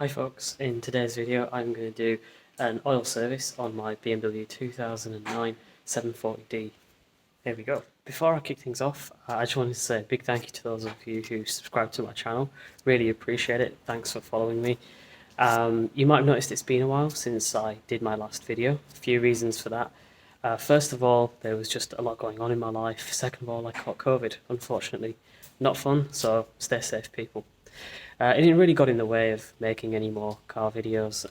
Hi folks, in today's video I'm going to do an oil service on my BMW 2009 740D. Here we go. Before I kick things off, I just wanted to say a big thank you to those of you who subscribe to my channel. Really appreciate it. Thanks for following me. You might have noticed it's been a while since I did my last video. A few reasons for that. First of all, there was just a lot going on in my life. Second of all, I caught COVID, unfortunately. Not fun, so stay safe people. It really got in the way of making any more car videos,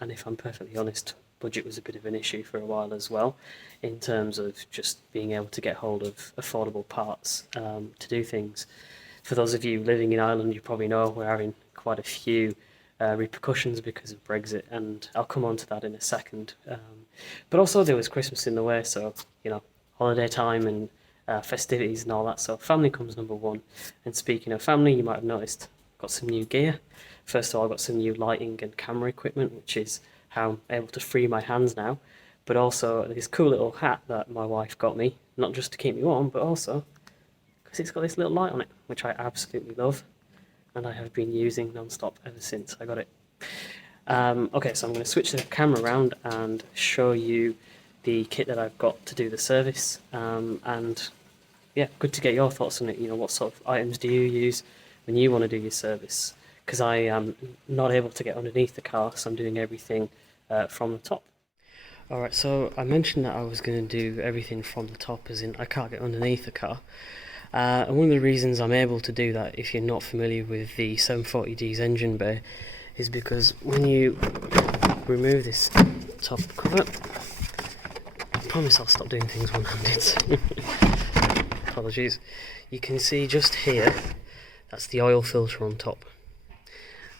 and if I'm perfectly honest, budget was a bit of an issue for a while as well, in terms of just being able to get hold of affordable parts to do things. For those of you living in Ireland, you probably know we're having quite a few repercussions because of Brexit, and I'll come on to that in a second. But also there was Christmas in the way, so, you know, holiday time and festivities and all that, so family comes number one. And speaking of family, you might have noticed got some new gear. First of all, I got some new lighting and camera equipment, which is how I'm able to free my hands now. But also this cool little hat that my wife got me, not just to keep me warm, but also because it's got this little light on it, which I absolutely love, and I have been using non-stop ever since I got it. Okay, so I'm going to switch the camera around and show you the kit that I've got to do the service. And yeah, good to get your thoughts on it. You know, what sort of items do you use when you want to do your service? Because I am not able to get underneath the car, so I'm doing everything from the top. Alright, so I mentioned that I was going to do everything from the top, as in I can't get underneath the car. And one of the reasons I'm able to do that, if you're not familiar with the 740D's engine bay, is because when you remove this top cover, I promise I'll stop doing things one-handed. Apologies. You can see just here, that's the oil filter on top.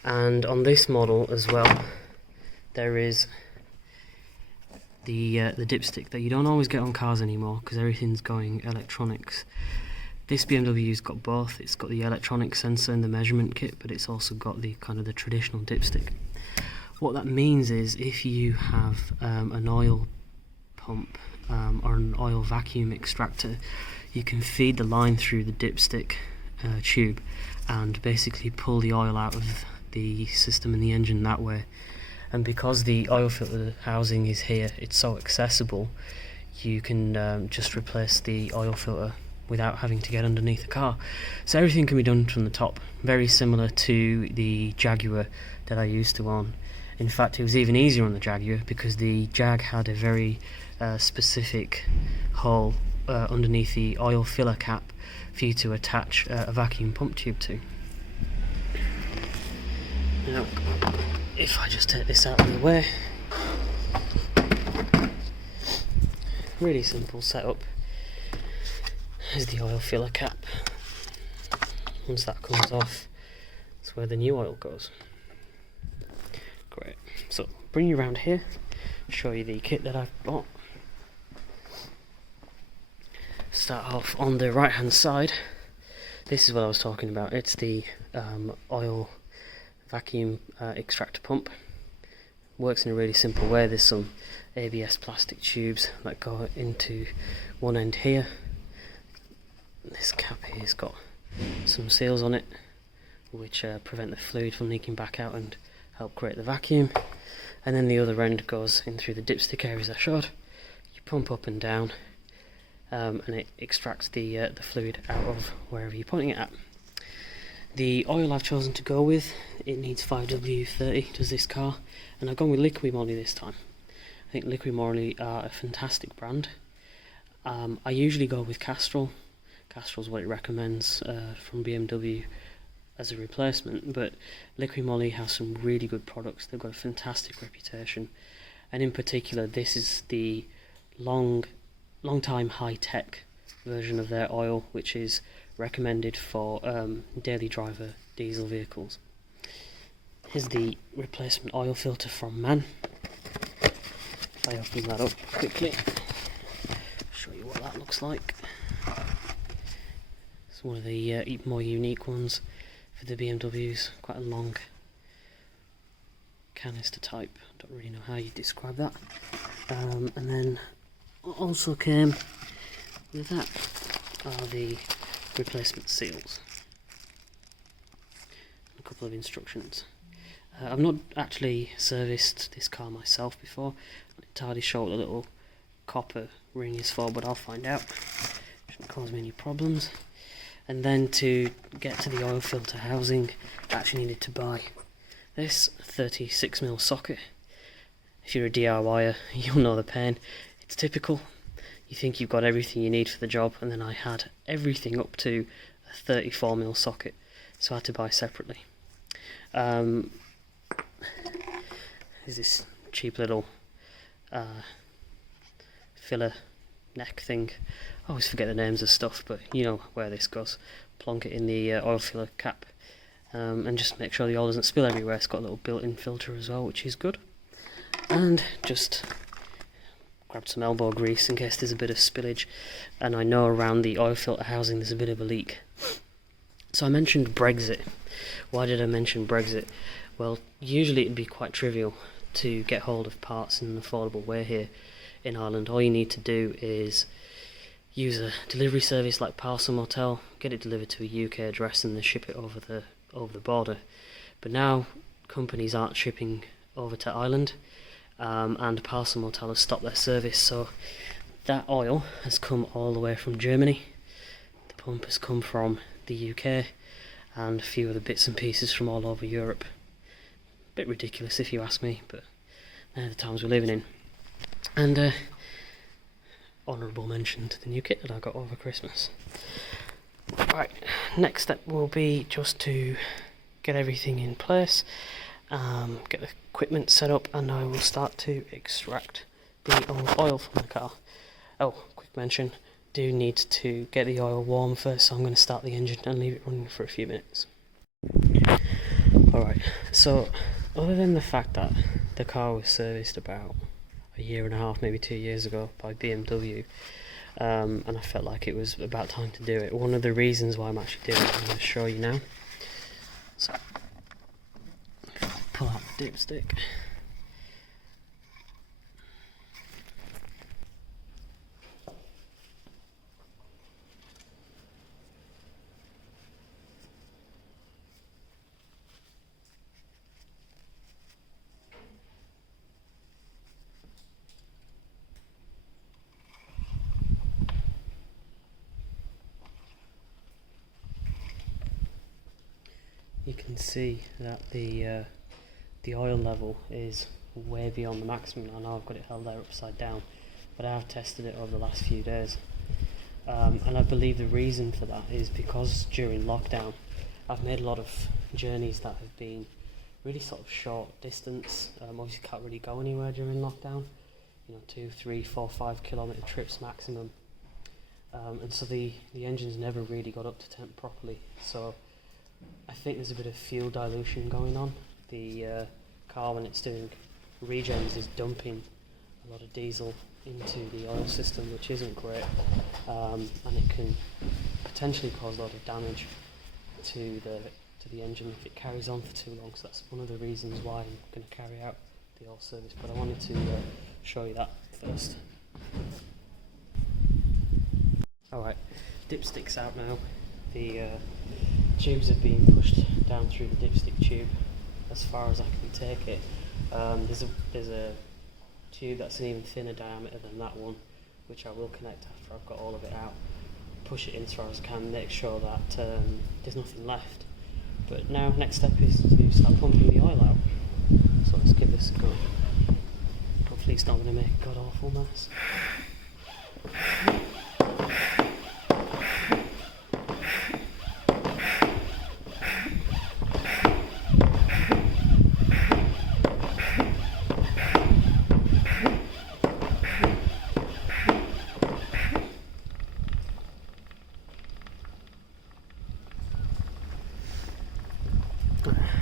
And on this model as well, there is the dipstick that you don't always get on cars anymore because everything's going electronics. This BMW's got both. It's got the electronic sensor and the measurement kit, but it's also got the kind of the traditional dipstick. What that means is if you have an oil pump or an oil vacuum extractor, you can feed the line through the dipstick tube and basically pull the oil out of the system and the engine that way. And because the oil filter housing is here, it's so accessible, you can just replace the oil filter without having to get underneath the car. So everything can be done from the top, very similar to the Jaguar that I used to own. In fact, it was even easier on the Jaguar because the Jag had a very specific hole underneath the oil filler cap for you to attach a vacuum pump tube to. Now, if I just take this out of the way, really simple setup. Here's the oil filler cap. Once that comes off, that's where the new oil goes. Great. So, bring you around here, show you the kit that I've bought. Start off on the right hand side. This is what I was talking about. It's the oil vacuum extractor pump. Works in a really simple way. There's some ABS plastic tubes that go into one end here. This cap here has got some seals on it which prevent the fluid from leaking back out and help create the vacuum. And then the other end goes in through the dipstick areas I showed. You pump up and down and it extracts the fluid out of wherever you're pointing it at. The oil I've chosen to go with, it needs 5W30, does this car, and I've gone with Liqui Moly this time. I think Liqui Moly are a fantastic brand. I usually go with Castrol. Castrol's what it recommends from BMW as a replacement, but Liqui Moly has some really good products. They've got a fantastic reputation, and in particular this is the long time high-tech version of their oil, which is recommended for daily driver diesel vehicles. Here's the replacement oil filter from MAN. If I open that up quickly, show you what that looks like. It's one of the more unique ones for the BMWs, quite a long canister type. I don't really know how you describe that. And then also came with that are the replacement seals. A couple of instructions. I've not actually serviced this car myself before. I'm not entirely sure what the little copper ring is for, but I'll find out. Shouldn't cause me any problems. And then to get to the oil filter housing, I actually needed to buy this 36mm socket. If you're a DIYer, you'll know the pain. It's typical. You think you've got everything you need for the job, and then I had everything up to a 34mm socket, so I had to buy separately. There's this cheap little filler neck thing. I always forget the names of stuff, but you know where this goes. Plonk it in the oil filler cap, and just make sure the oil doesn't spill everywhere. It's got a little built-in filter as well, which is good. And just grabbed some elbow grease in case there's a bit of spillage, and I know around the oil filter housing there's a bit of a leak. So I mentioned Brexit. Why did I mention Brexit? Well, usually it'd be quite trivial to get hold of parts in an affordable way here in Ireland. All you need to do is use a delivery service like Parcel Motel, get it delivered to a UK address, and then ship it over the border. But now companies aren't shipping over to Ireland, and Parcel Motel has stopped their service, so that oil has come all the way from Germany. The pump has come from the UK, and a few other bits and pieces from all over Europe. Bit ridiculous if you ask me, but they're the times we're living in. And honourable mention to the new kit that I got over Christmas. Right, next step will be just to get everything in place, get the equipment set up, and I will start to extract the oil from the car. Oh, quick mention, do need to get the oil warm first, so I'm going to start the engine and leave it running for a few minutes. Alright, so other than the fact that the car was serviced about a year and a half, maybe 2 years ago by BMW, and I felt like it was about time to do it. One of the reasons why I'm actually doing it, I'm going to show you now. So, if I pull out the dipstick. You can see that the oil level is way beyond the maximum. I know I've got it held there upside down, but I have tested it over the last few days, and I believe the reason for that is because during lockdown I've made a lot of journeys that have been really sort of short distance. Obviously can't really go anywhere during lockdown, you know, 2, 3, 4, 5 kilometre trips maximum, and so the engine's never really got up to temp properly. So I think there's a bit of fuel dilution going on. The car, when it's doing regens, is dumping a lot of diesel into the oil system, which isn't great, and it can potentially cause a lot of damage to the engine if it carries on for too long. So that's one of the reasons why I'm going to carry out the oil service, but I wanted to show you that first. Alright, dipstick's out now. The tubes have been pushed down through the dipstick tube as far as I can take it. There's a tube that's an even thinner diameter than that one, which I will connect after I've got all of it out. Push it in as far as I can, make sure that there's nothing left. But now, next step is to start pumping the oil out. So let's give this a go. Hopefully it's not going to make a god awful mess.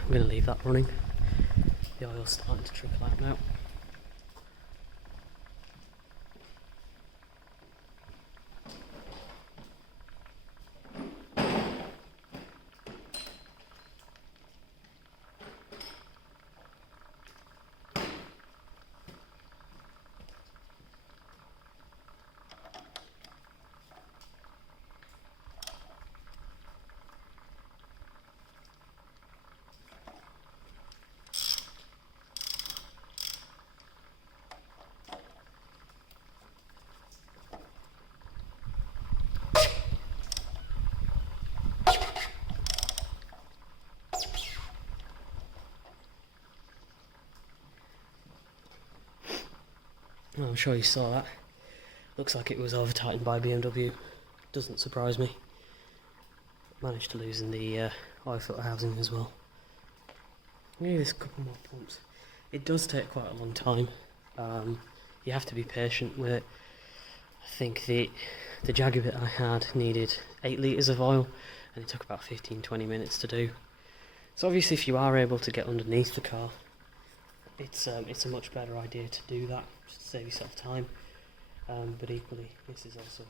I'm going to leave that running. The oil's starting to trickle out now. I'm sure you saw that. Looks like it was over tightened by BMW. Doesn't surprise me. Managed to loosen the oil filter housing as well. Maybe there's a couple more pumps. It does take quite a long time. You have to be patient with it. I think the Jaguar that I had needed 8 litres of oil, and it took about 15-20 minutes to do. So obviously if you are able to get underneath the car, it's a much better idea to do that, just to save yourself time. But equally, this is also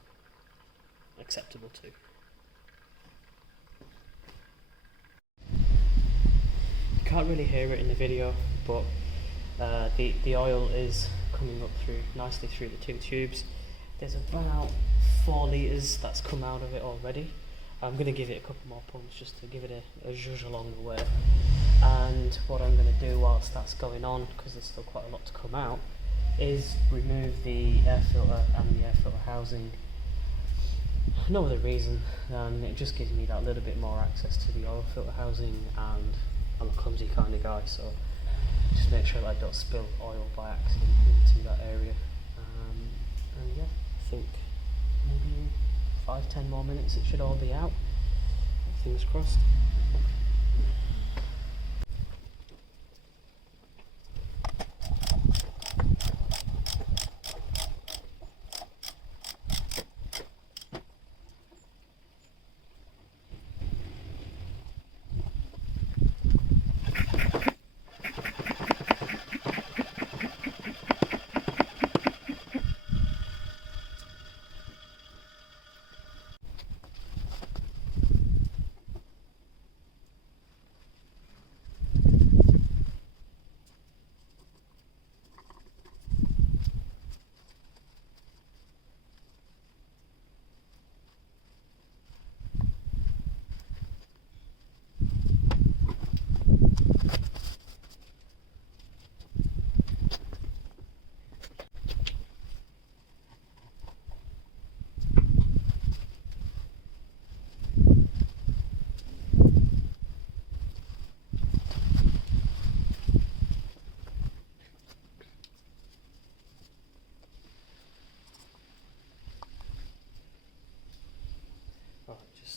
acceptable too. You can't really hear it in the video, but the oil is coming up nicely through the 2 tubes. There's about 4 litres that's come out of it already. I'm going to give it a couple more pumps just to give it a zhuzh along the way. And what I'm going to do whilst that's going on, because there's still quite a lot to come out, is remove the air filter and the air filter housing. No other reason than it just gives me that little bit more access to the oil filter housing, and I'm a clumsy kind of guy, so just make sure that I don't spill oil by accident into that area. And yeah, I think maybe 5-10 more minutes it should all be out. Fingers crossed.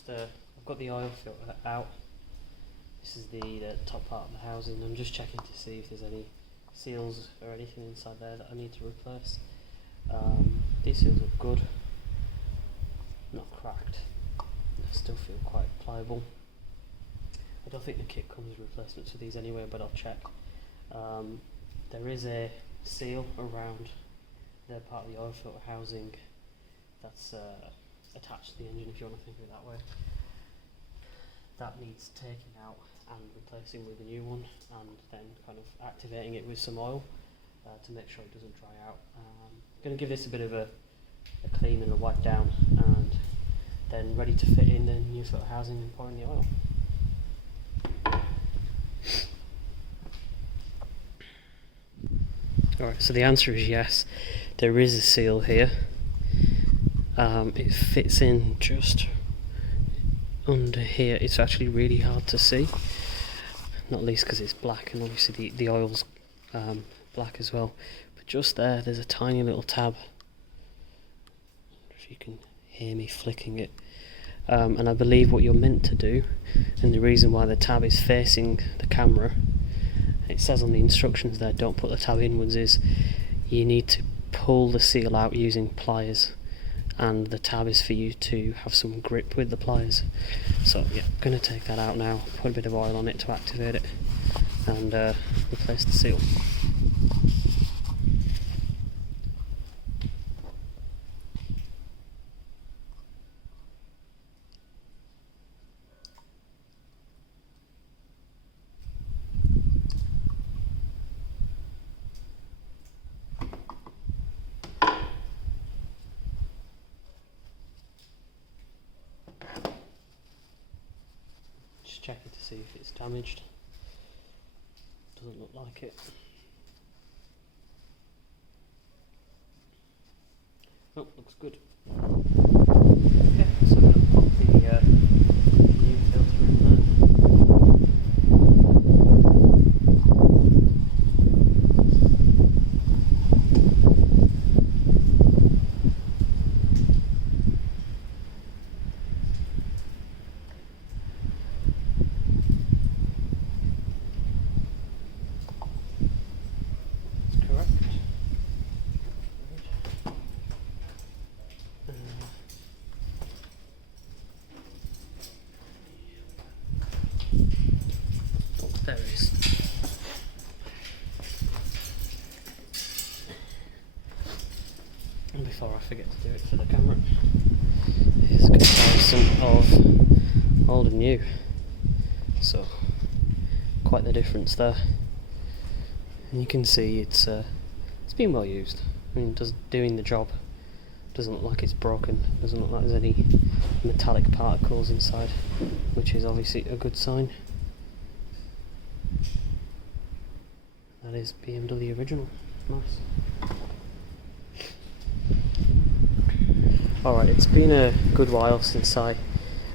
I've got the oil filter out. This is the top part of the housing. I'm just checking to see if there's any seals or anything inside there that I need to replace. These seals look good, not cracked. They still feel quite pliable. I don't think the kit comes with replacements for these anyway, but I'll check. There is a seal around the part of the oil filter housing that's attached to the engine, if you want to think of it that way. That needs taking out and replacing with a new one, and then kind of activating it with some oil to make sure it doesn't dry out. I'm going to give this a bit of a clean and a wipe down, and then ready to fit in the new filter housing and pour in the oil. Alright, so the answer is yes, there is a seal here. It fits in just under here. It's actually really hard to see, not least because it's black, and obviously the oil's black as well. But just there's a tiny little tab. If you can hear me flicking it. And I believe what you're meant to do, and the reason why the tab is facing the camera, it says on the instructions there, don't put the tab inwards, is you need to pull the seal out using pliers, and the tab is for you to have some grip with the pliers. So yeah, I'm going to take that out now, put a bit of oil on it to activate it, and replace the seal. Checking to see if it's damaged. Doesn't look like it. Oh, looks good. Okay, so I'm going to pop the new filter in there. before I forget to do it for the camera. Here's a comparison of old and new. So quite the difference there. And you can see it's been well used. I mean, just doing the job. Doesn't look like it's broken. Doesn't look like there's any metallic particles inside, which is obviously a good sign. That is BMW original. Nice. Alright, it's been a good while since I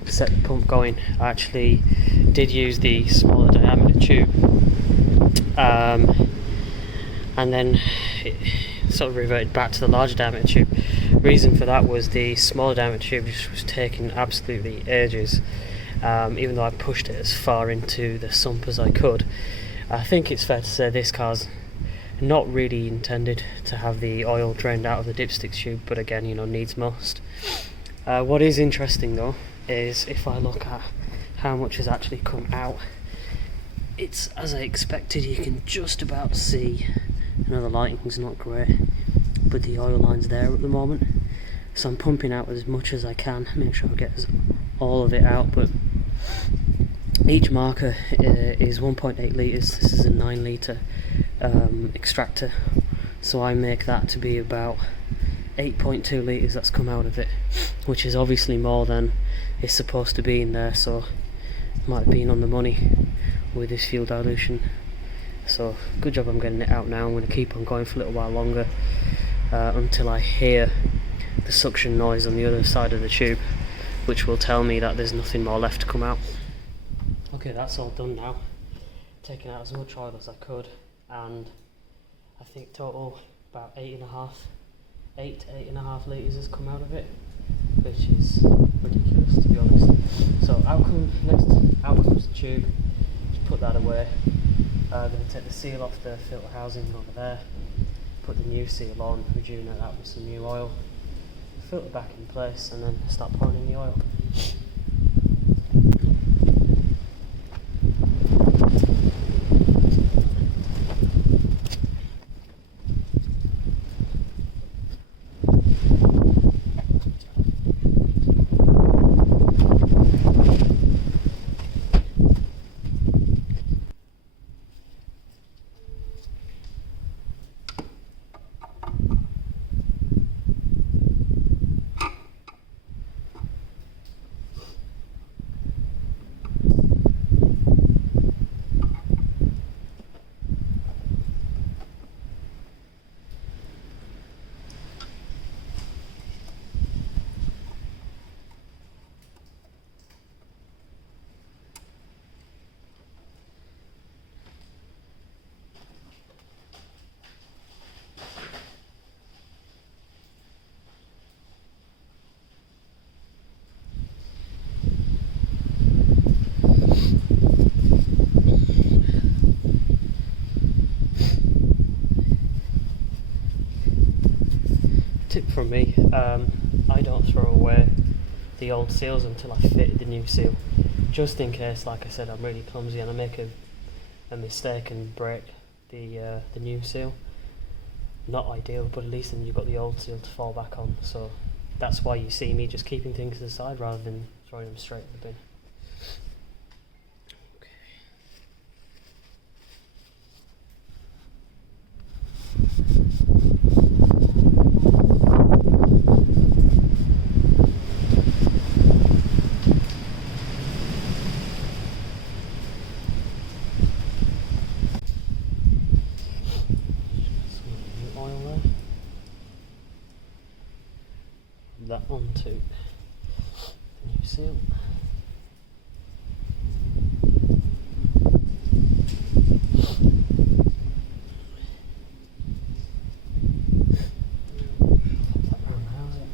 set the pump going. I actually did use the smaller diameter tube, and then it sort of reverted back to the larger diameter tube. Reason for that was the smaller diameter tube just was taking absolutely ages, even though I pushed it as far into the sump as I could. I think it's fair to say this car's not really intended to have the oil drained out of the dipstick tube, but again, you know, needs must. What is interesting though is if I look at how much has actually come out, it's as I expected. You can just about see, I know the lighting's not great, but the oil line's there at the moment, so I'm pumping out as much as I can, make sure I get all of it out. But each marker is 1.8 litres. This is a 9 litre extractor, so I make that to be about 8.2 litres that's come out of it, which is obviously more than is supposed to be in there, so might have been on the money with this fuel dilution. So good job I'm getting it out now. I'm going to keep on going for a little while longer until I hear the suction noise on the other side of the tube, which will tell me that there's nothing more left to come out. Okay, that's all done now. Taking out as much oil as I could, and I think total about 8 to 8.5 litres has come out of it, which is ridiculous, to be honest. So out comes the tube. Just put that away. I'm going to take the seal off the filter housing over there, put the new seal on, rejuvenate that with some new oil, filter back in place, and then start pouring in the oil. Tip from me, I don't throw away the old seals until I fit the new seal, just in case, like I said, I'm really clumsy and I make a mistake and break the new seal. Not ideal, but at least then you've got the old seal to fall back on, so that's why you see me just keeping things to the side rather than throwing them straight in the bin. That onto the new seal. Pop that around the housing.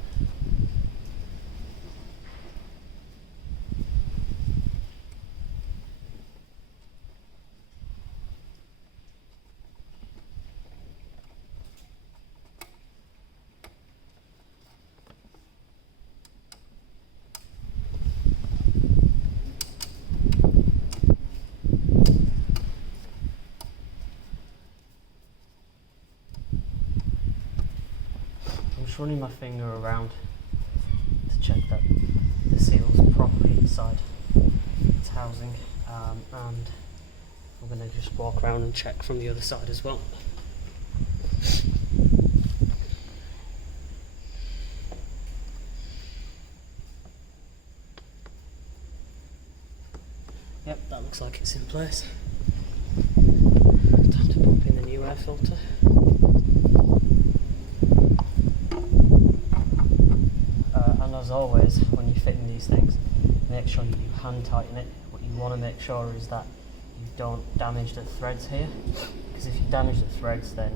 just running my finger around to check that the seal's properly inside its housing, and I'm going to just walk around and check from the other side as well. Yep, that looks like it's in place. Time to pump in the new air filter. And as always, when you're fitting these things, make sure you hand tighten it. What you want to make sure is that you don't damage the threads here, because if you damage the threads, then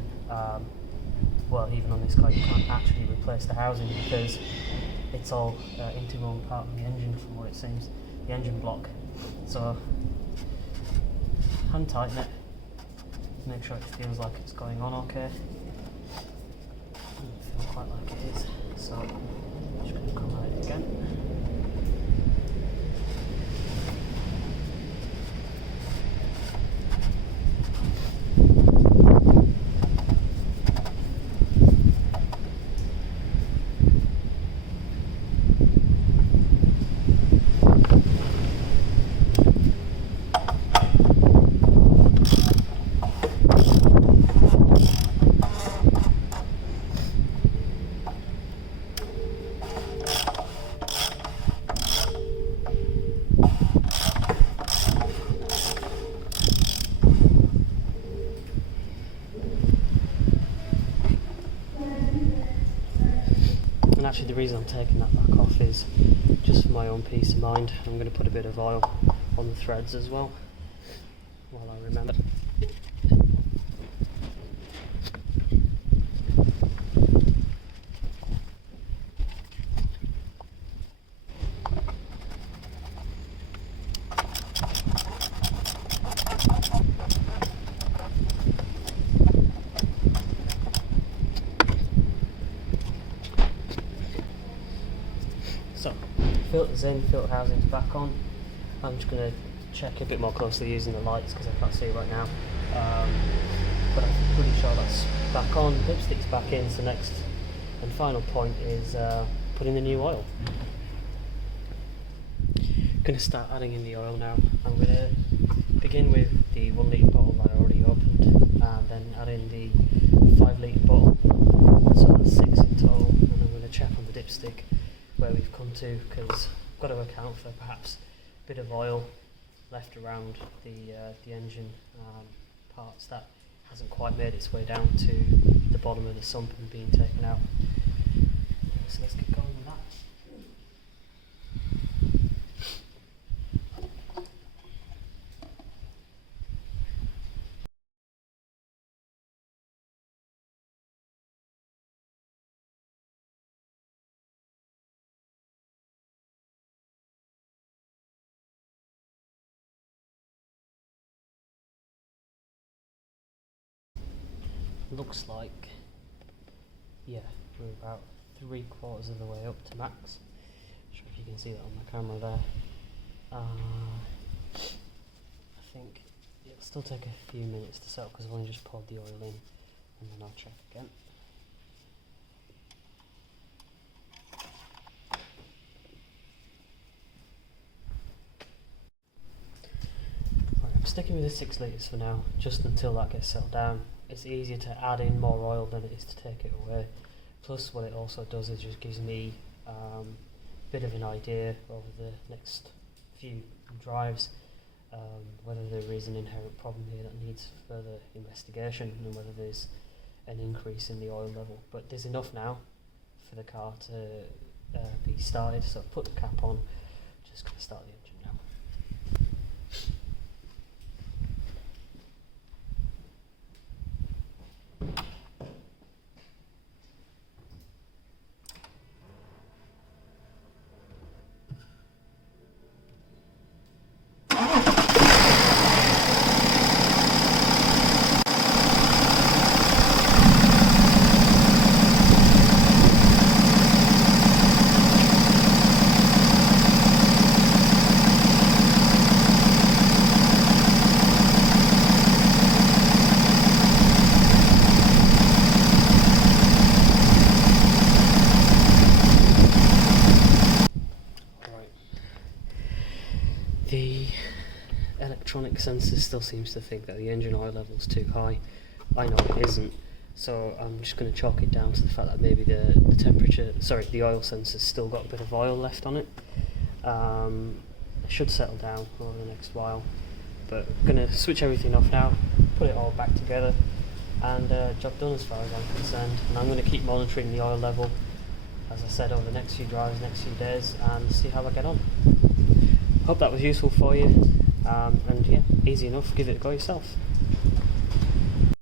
well, even on this car you can't actually replace the housing, because it's all integral part of the engine from what it seems, the engine block. So hand tighten it, make sure it feels like it's going on okay. Doesn't feel quite like it is, so I'm just going to come at it again. And actually the reason I'm taking that back off is just for my own peace of mind. I'm going to put a bit of oil on the threads as well, while I remember. So, filter's in, filter housing's back on. I'm just going to check a bit more closely using the lights because I can't see it right now. But I'm pretty sure that's back on, dipstick's back in, so next and final point is putting the new oil. Going to start adding in the oil now. I'm going to begin with the 1 litre bottle that I already opened, and then add in the 5 litre bottle, so that's 6 in total, and I'm going to check on the dipstick where we've come to, because I've got to account for perhaps a bit of oil left around the engine parts that hasn't quite made its way down to the bottom of the sump and being taken out. So let's get going with that. Looks like, yeah, we're about 3/4 of the way up to max. Not sure if you can see that on the camera there. I think it'll still take a few minutes to set up because I've only just poured the oil in, and then I'll check again. Right, I'm sticking with the 6 litres for now, just until that gets settled down. It's easier to add in more oil than it is to take it away. Plus what it also does is just gives me a bit of an idea over the next few drives whether there is an inherent problem here that needs further investigation and whether there's an increase in the oil level. But there's enough now for the car to be started, so I've put the cap on, just going to start the engine now. brake sensor still seems to think that the engine oil level is too high. I know it isn't, so I'm just going to chalk it down to the fact that maybe the oil sensor's still got a bit of oil left on it. It should settle down over the next while, but I'm going to switch everything off now, put it all back together, and job done as far as I'm concerned. And I'm going to keep monitoring the oil level, as I said, over the next few drives, next few days, and see how I get on. Hope that was useful for you, and yeah, easy enough, give it a go yourself.